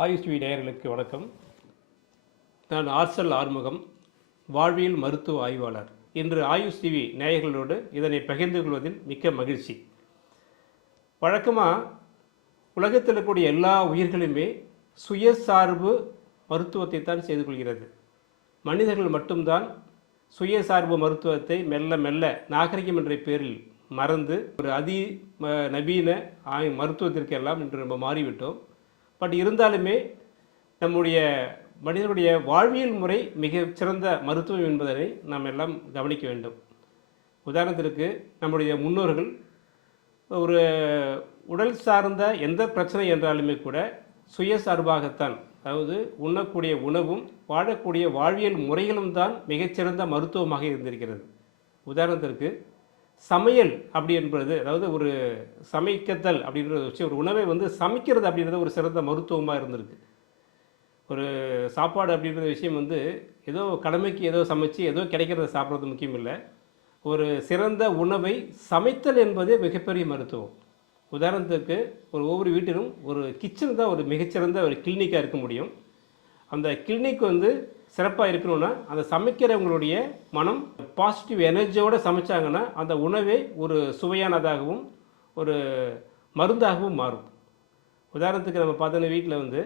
நேயர்களுக்கு வணக்கம். நான் ஆர்சல் ஆறுமுகம் வாழ்வியல் மருத்துவ ஆய்வாளர். இன்று ஆயுஷ் டிவி நேயர்களோடு இதனை பகிர்ந்து கொள்வதில் மிக்க மகிழ்ச்சி. வழக்கமாக உலகத்தில் இருக்கக்கூடிய எல்லா உயிர்களுமே சுயசார்பு மருத்துவத்தை தான் செய்து கொள்கிறது. மனிதர்கள் மட்டும்தான் சுயசார்பு மருத்துவத்தை மெல்ல மெல்ல நாகரிகம் என்ற பேரில் மறந்து ஒரு அதி ம- நவீன ஆய் மருத்துவத்திற்கெல்லாம் இன்று நம்ம மாறிவிட்டோம். பட் இருந்தாலுமே நம்முடைய மனிதனுடைய வாழ்வியல் முறை மிக சிறந்த மருத்துவம் என்பதனை நாம் எல்லாம் கவனிக்க வேண்டும். உதாரணத்திற்கு நம்முடைய முன்னோர்கள் ஒரு உடல் சார்ந்த எந்த பிரச்சனை என்றாலுமே கூட சுயசார்பாகத்தான் அதாவது உண்ணக்கூடிய உணவும் வாழக்கூடிய வாழ்வியல் முறைகளும் தான் மிகச்சிறந்த மருத்துவமாக இருந்திருக்கிறது. உதாரணத்திற்கு சமையல் அப்படி என்பது அதாவது ஒரு சமைக்கத்தல் அப்படின்றத வச்சு ஒரு உணவை வந்து சமைக்கிறது அப்படின்றது ஒரு சிறந்த மருத்துவமாக இருந்திருக்கு. ஒரு சாப்பாடு அப்படின்ற விஷயம் வந்து ஏதோ கடமைக்கு ஏதோ சமைச்சு ஏதோ கிடைக்கிறத சாப்பிட்றது முக்கியம் இல்லை ஒரு சிறந்த உணவை சமைத்தல் என்பதே மிகப்பெரிய மருத்துவம். உதாரணத்துக்கு ஒரு ஒவ்வொரு வீட்டிலும் ஒரு கிச்சன் தான் ஒரு மிகச்சிறந்த ஒரு கிளினிக்காக இருக்க முடியும். அந்த கிளினிக் வந்து சிறப்பாக இருக்கணும்னா அந்த சமைக்கிறவங்களுடைய மனம் பாசிட்டிவ் எனர்ஜியோடு சமைச்சாங்கன்னா அந்த உணவே ஒரு சுவையானதாகவும் ஒரு மருந்தாகவும் மாறும். உதாரணத்துக்கு நம்ம பார்த்தோன்னா வீட்டில் வந்து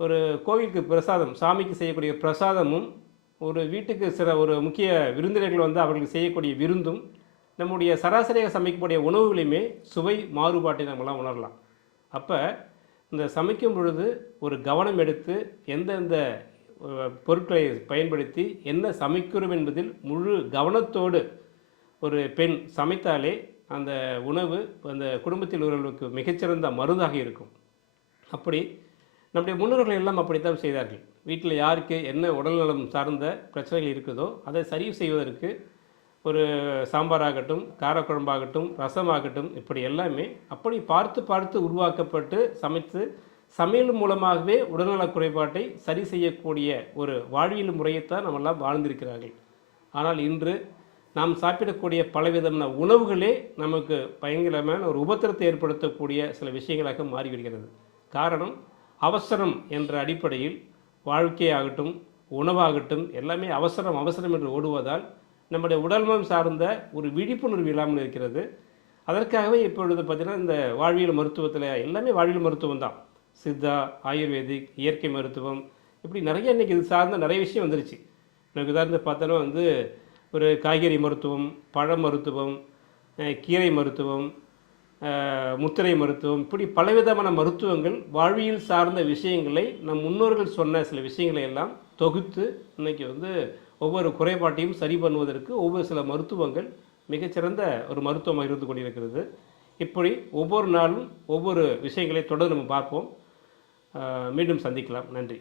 ஒரு கோவிலுக்கு பிரசாதம் சாமிக்கு செய்யக்கூடிய பிரசாதமும் ஒரு வீட்டுக்கு சில ஒரு முக்கிய விருந்தினர்கள் வந்து அவர்களுக்கு செய்யக்கூடிய விருந்தும் நம்முடைய சராசரியாக சமைக்கக்கூடிய உணவுகளையுமே சுவை மாறுபாட்டை நம்மளாம் உணரலாம். அப்போ இந்த சமைக்கும் பொழுது ஒரு கவனம் எடுத்து எந்தெந்த பொருட்களை பயன்படுத்தி என்ன சமைக்கிறோம் என்பதில் முழு கவனத்தோடு ஒரு பெண் சமைத்தாலே அந்த உணவு அந்த குடும்பத்தில் உள்ளவர்களுக்கு மிகச்சிறந்த மருந்தாக இருக்கும். அப்படி நம்முடைய முன்னோர்கள் எல்லாம் அப்படித்தான் செய்தார்கள். வீட்டில் யாருக்கு என்ன உடல்நலம் சார்ந்த பிரச்சனைகள் இருக்குதோ அதை சரி செய்வதற்கு ஒரு சாம்பாராகட்டும் காரக்குழம்பாகட்டும் ரசமாகட்டும் இப்படி எல்லாமே அப்படி பார்த்து பார்த்து உருவாக்கப்பட்டு சமைத்து சமையல் மூலமாகவே உடல்நலக் குறைபாட்டை சரி செய்யக்கூடிய ஒரு வாழ்வியல் முறையைத்தான் நம்மெல்லாம் வாழ்ந்திருக்கிறார்கள். ஆனால் இன்று நாம் சாப்பிடக்கூடிய பலவிதமான உணவுகளே நமக்கு பயங்கரமான ஒரு உபத்திரத்தை ஏற்படுத்தக்கூடிய சில விஷயங்களாக மாறிவிடுகிறது. காரணம் அவசரம் என்ற அடிப்படையில் வாழ்க்கையாகட்டும் உணவாகட்டும் எல்லாமே அவசரம் அவசரம் என்று ஓடுவதால் நம்முடைய உடல்நலம் சார்ந்த ஒரு விழிப்புணர்வு இல்லாமல் இருக்கிறது. அதற்காகவே இப்பொழுது பார்த்திங்கன்னா இந்த வாழ்வியல் மருத்துவத்தில் எல்லாமே வாழ்வியல் மருத்துவம் தான். சித்தா ஆயுர்வேதிக் இயற்கை மருத்துவம் இப்படி நிறைய இன்றைக்கி இது சார்ந்த நிறைய விஷயம் வந்துருச்சு. எனக்கு உதாரணத்துக்கு பார்த்தோன்னா வந்து ஒரு காய்கறி மருத்துவம் பழ மருத்துவம் கீரை மருத்துவம் முத்திரை மருத்துவம் இப்படி பலவிதமான மருத்துவங்கள் வாழ்வியல் சார்ந்த விஷயங்களை நம் முன்னோர்கள் சொன்ன சில விஷயங்களை எல்லாம் தொகுத்து இன்னைக்கு வந்து ஒவ்வொரு குறைபாட்டையும் சரி பண்ணுவதற்கு ஒவ்வொரு சில மருத்துவங்கள் மிகச்சிறந்த ஒரு மருத்துவமாக இருந்து கொண்டிருக்கிறது. இப்படி ஒவ்வொரு நாளும் ஒவ்வொரு விஷயங்களை தொடர்ந்து நம்ம பார்ப்போம். மீண்டும் சந்திக்கலாம். நன்றி.